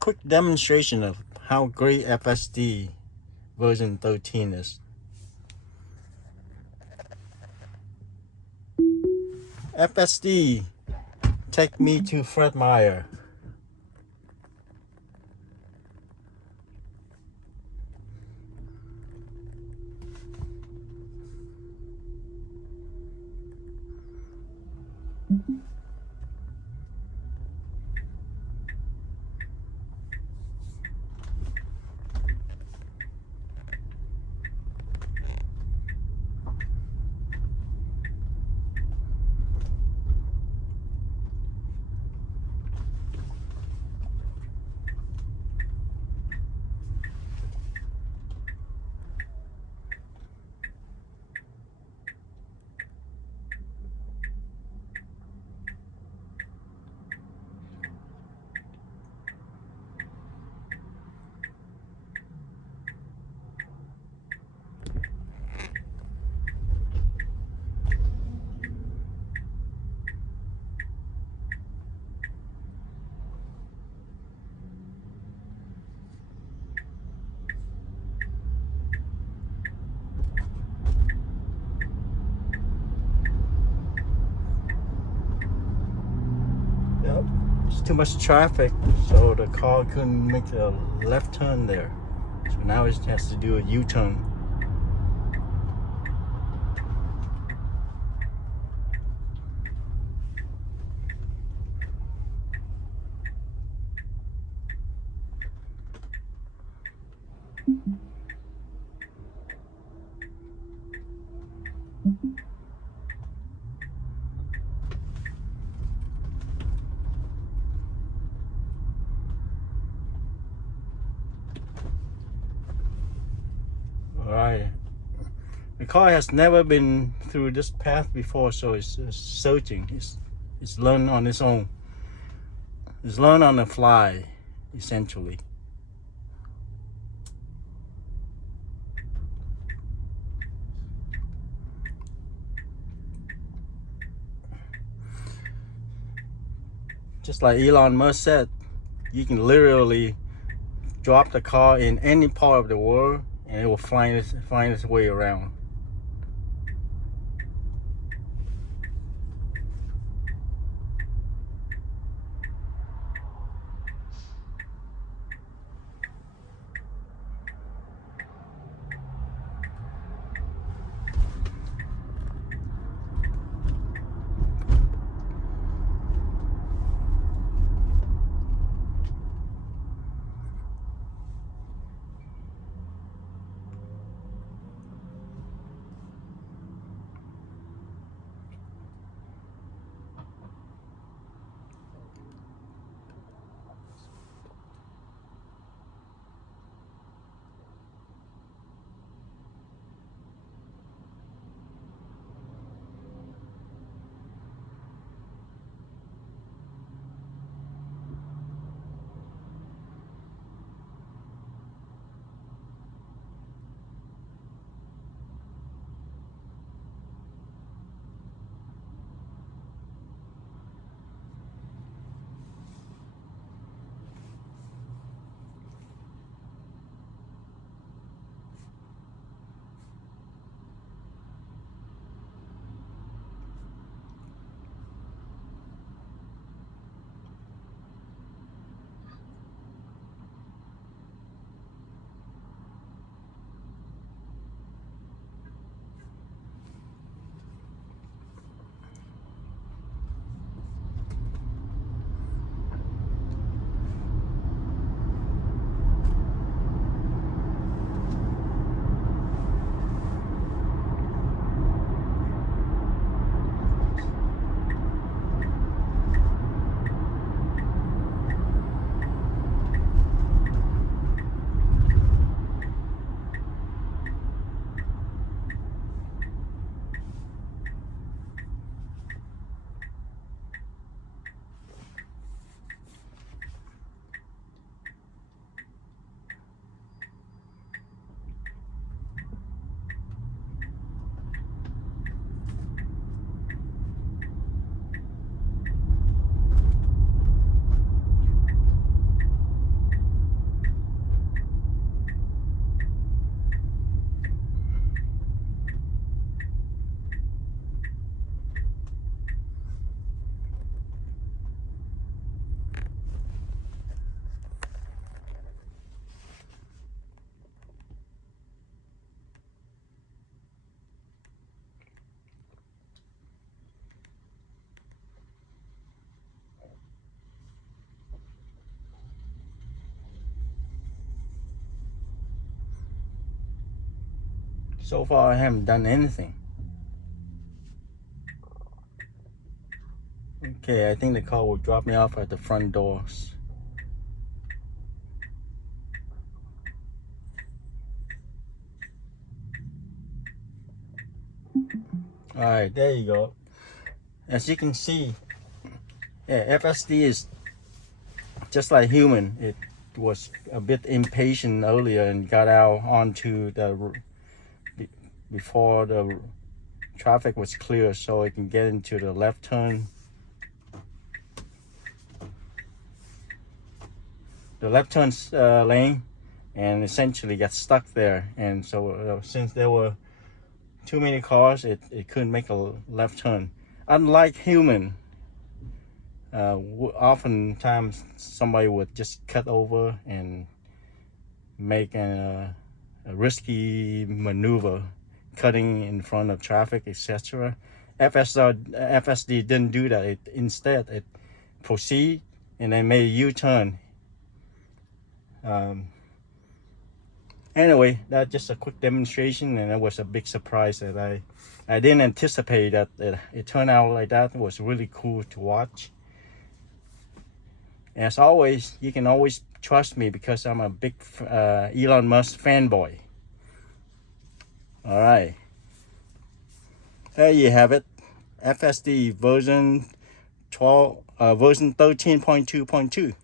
quick demonstration of how great FSD version 13 is. FSD, take me to Fred Meyer. Yep, it's too much traffic, so the car couldn't make a left turn there. So now it has to do a U-turn. Alright. The car has never been through this path before, so it's searching. It's learned on its own. It's learned on the fly, essentially. Just like Elon Musk said, you can literally drop the car in any part of the world and it will find its way around. So far I haven't done anything. Okay, I think the car will drop me off at the front doors. Alright, there you go. As you can see, yeah, FSD is just like human. It was a bit impatient earlier and got out onto the before the traffic was clear, so it can get into the left turn. The left turn lane, and essentially got stuck there. And so since there were too many cars, it couldn't make a left turn. Unlike human, oftentimes somebody would just cut over and make a risky maneuver, cutting in front of traffic, etc. FSD didn't do that. Instead, it proceeded and then made a U-turn. Anyway, that's just a quick demonstration, and it was a big surprise that I didn't anticipate that it turned out like that. It was really cool to watch. As always, you can always trust me because I'm a big Elon Musk fanboy. All right, there you have it. FSD version 13.2.2.